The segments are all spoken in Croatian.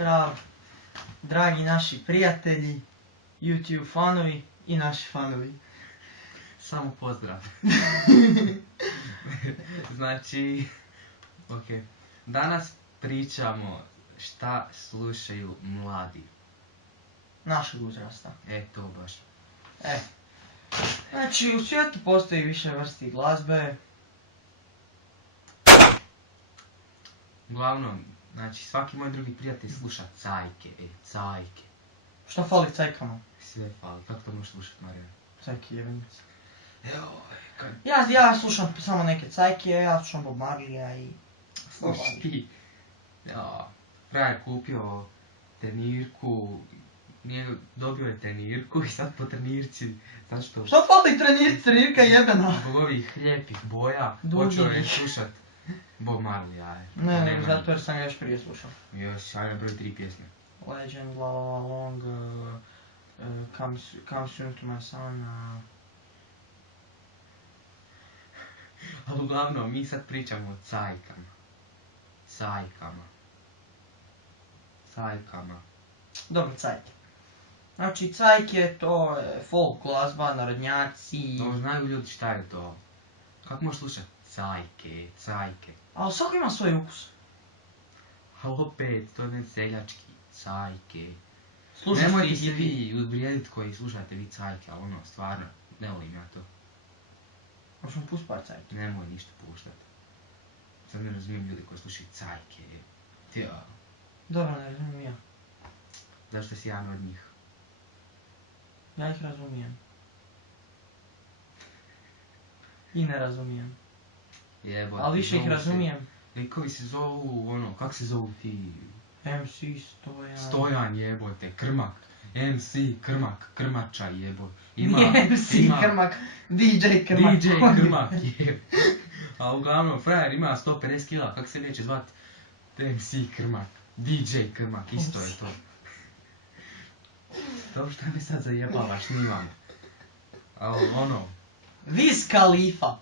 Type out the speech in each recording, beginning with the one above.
pozdrav, dragi naši prijatelji, YouTube fanovi i naši fanovi. Samo pozdrav. Znači, okej. Danas pričamo šta slušaju mladi. Našeg uzrasta. To baš. Znači, u svijetu postoji više vrsti glazbe. Uglavnom, znači svaki moj drugi prijatelj sluša cajke, cajke. Šta fali cajkama? Sve fali, kako to možeš slušat, Marija? Cajke jebenice. Kad Ja slušam samo neke cajke, ja slušam Bob Marleya i... slušaš ti, frajer kupio trenirku, dobio je trenirku i sad po trenirci, znaš što? Šta fali trenirka jebena? Zbog ovih lijepih boja, Dugih. počeo je slušat Bob Marley, Ne, zato jer sam ga još prije slušao. Još, ajde broj 3 pjesme. Legend, La La La Long, Come Soon to My Son, Ali uglavnom, mi sad pričamo o cajkama. Cajkama. Dobro, cajke. Znači, cajke to je folk glazba, narodnjaci... To znaju ljudi šta je to. Kako možeš slušat cajke? Ali svako ima svoj ukus. Ali opet, to je ne seljački, cajke. Slušaš Nemojte ti se i vi uvrijedit koji slušate vi cajke, ali stvarno, ne volim ja to. Možemo pust par cajke. Nemoj ništa puštat. Sad ne razumijem ljudi koji slušaju cajke. Dobro, ne razumijem ja. Zašto si jedan od njih? Ja ih razumijem. I ne razumijem. Jebote, Ali više ih zovu se- razumijem. Likovi se zovu, kak se zovu ti? MC Stojan... Stojan jebote, Krmak. MC Krmak, Krmača jebote. Nije MC Krmak, DJ Krmak. DJ Krmak je. A uglavnom, frajer ima 150 kila, kak se neće zvat? MC Krmak, DJ Krmak, isto je to. To šta mi sad zajebavaš, snimamo. Ali Wiz Khalifa.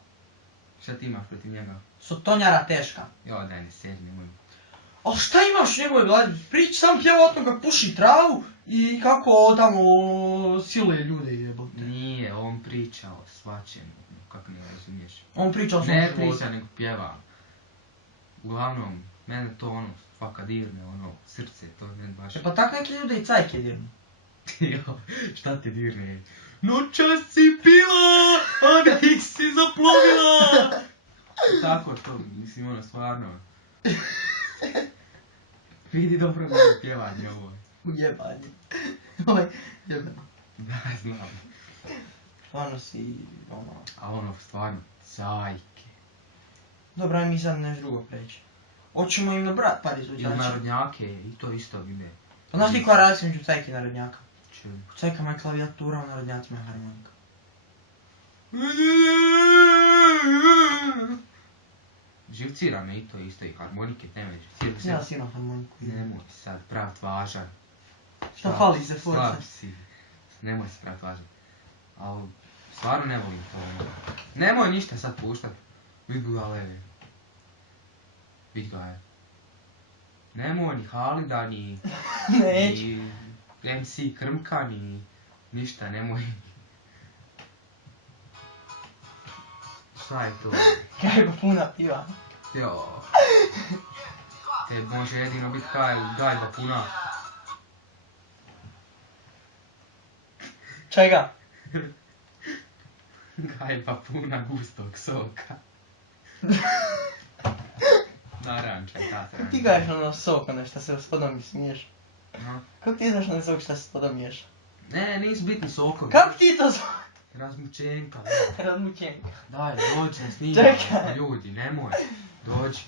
šta ti imaš protiv njega? Sotonjara teška. Daj ne sedi, nemoj. A šta imaš u njegovoj glazbi? Sam pjeva o tom kako puši travu i kako tamo siluje ljude jebote. Nije, on priča o svačemu, kako ne razumiješ. On priča o svom Ne životu. priča, nego pjeva. Uglavnom, mene to svaka dirne, srce, to je meni baš... Pa tak neki ljudi i cajke dirnu. Šta te dirne? Noćas si pila, a da ih si zaplovila! Tako to, mislim, stvarno. Vidi dobro moje pjevanje ovo. Ujebanje. Jebanje. Da, znam. Stvarno si, A stvarno, cajke. Dobro, ajde mi sad nešto drugo preći. Hoćemo im nabrat par Ili izvođača. narodnjake, i to isto ide. Pa znaš ti koja razlika među cajke i narodnjaka? Čujem. U cajkama je klavijatura, u narodnjacima je harmonika. Živcira me i to isto i harmonike, nemoj živcira se. Ja sviram harmoniku. Nemoj sad pravt važan. Šta fali se forca? Slab si. Nemoj se pravt važan. Ali stvarno ne volim to. Nemoj ništa sad puštat. Vid budale. Vid ga je. Nemoj ni Halida, ni... Neću. Ni MC Krmka, ni... Ništa, nemoj. Šta je to? Kaj puna piva. Jo. Te može jedino biti gajba puna. Čega? Gajba puna gustog soka. Naranča, ta Kako ti gaješ ono sok, ono šta se s vodom smiješ? No. Kako ti znaš na sok šta se s vodom miješa? Ne, nisu bitni sokovi. Kako ti to zove? Razmučenka. Razmućenka. Daj, dođi na snimanje. Čekaj. Ljudi, nemoj. Dođi.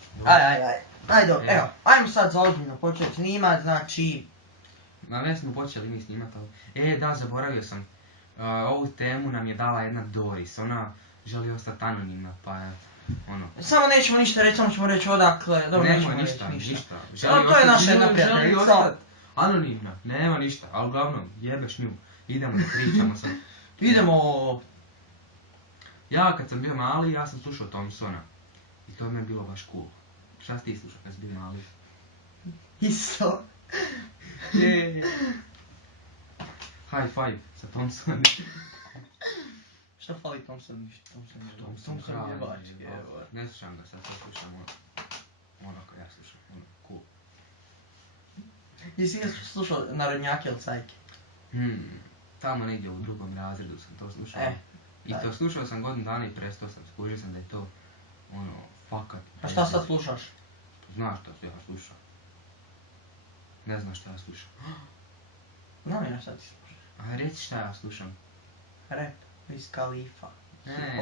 Ajde, dobro, evo, ajmo sad za ozbiljno početi snimat, znači... Ma ne smo počeli mi snimat, ali... Da, zaboravio sam. Ovu temu nam je dala jedna Doris, ona želi ostati anonimna, pa je... Samo nećemo ništa reći, samo ćemo reći odakle, dobro nećemo Nema reći ništa. ništa. To je naša jedna Želi prijateljica. ostati anonimna, nema ništa, ali uglavnom, jebeš nju. Idemo da pričamo sad. Idemo... Ja kad sam bio mali, ja sam slušao Thompsona. I to mi je bilo baš cool. Šta si ti slušao kad si bio mali? Isto. Je. High five sa Thompsonom. Šta fali Thompson? Thompson kralj, jebački, evo. Ne slušam ga sad, sad slušam ono kao ja slušam, ono cool. Jesi ne slušao Narodnjake ili Cajke? Tamo negdje u 2. razredu sam to slušao. I to slušao sam godinu dana i prestao sam, skužio sam da je to, ono, fakat. A šta sad slušaš? Znaš šta ja slušam. Ne znaš šta ja slušam. Znam ja šta ti slušaš. A reci šta ja slušam. Rap, Wiz Khalifa.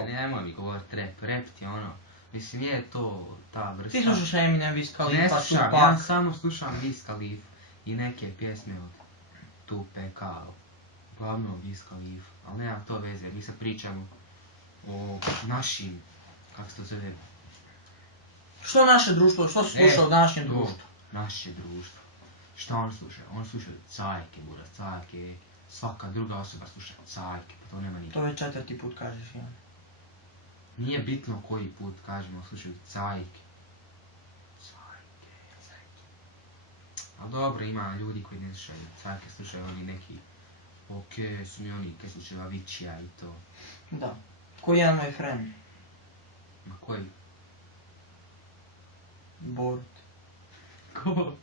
Nemoj mi govorit rap, rap ti je ono, mislim je to ta vrsta. Ti slušaš Eminem, Wiz Khalifa, Ne Tupac? slušam, ja samo slušam Wiz Khalifa i neke pjesme od Tupaka, uglavnom Wiz Khalifa, ali nema to veze, mi sad pričamo o našim, kako se to zove? Što naše društvo, što se sluša od našem društvu? Naše društvo. Šta on sluša? On sluša cajke, buraz, cajke, svaka druga osoba sluša cajke, pa to nema nikada. To već 4. put kažeš, ja. Nije bitno koji put kažemo, slušaju cajke. A dobro, ima ljudi koji ne slušaju cajke, slušaju oni neki, su mi oni koji slušaju Avicija i to. Da. Koji je moj friend? Ma koji? Borut. Ko?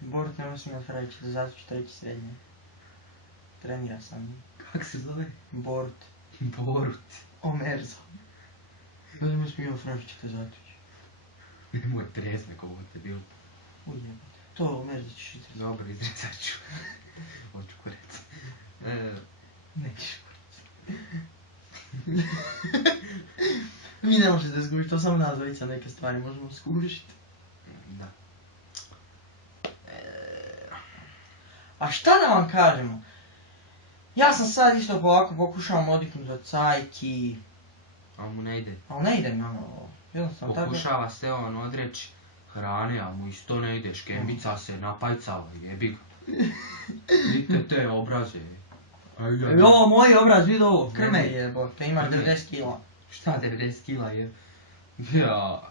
Borut nema smijet reći, zato ću 3. srednje. Trenira sam. Kak se zove? Borut. Borut. Omerza. Ja sam smio reći, ćete zatući. Nemoj tresne kovo te bilo. Ujebate. To Omerza ćeš izrezati. Dobro, izrezat ću. Hoću kurec. Nećeš kurec. Mi ne možete da skužiti, to samo nas dvojica neke stvari možemo skužiti. Da. A šta da vam kažemo? Ja sam sad isto ovako pokušavam odiknuti od cajki. Ali mu ne ide. Ali ne ide mi ono, jednostavno tako. Pokušava se on odreći hrane, ali mu isto ne ide, škembica se napajcava, jebi ga. Vidite te obraze. Ovo moj obraz, vidi ovo, krme jebo, te imaš 90 kila. Šta 90 kila je? Ja.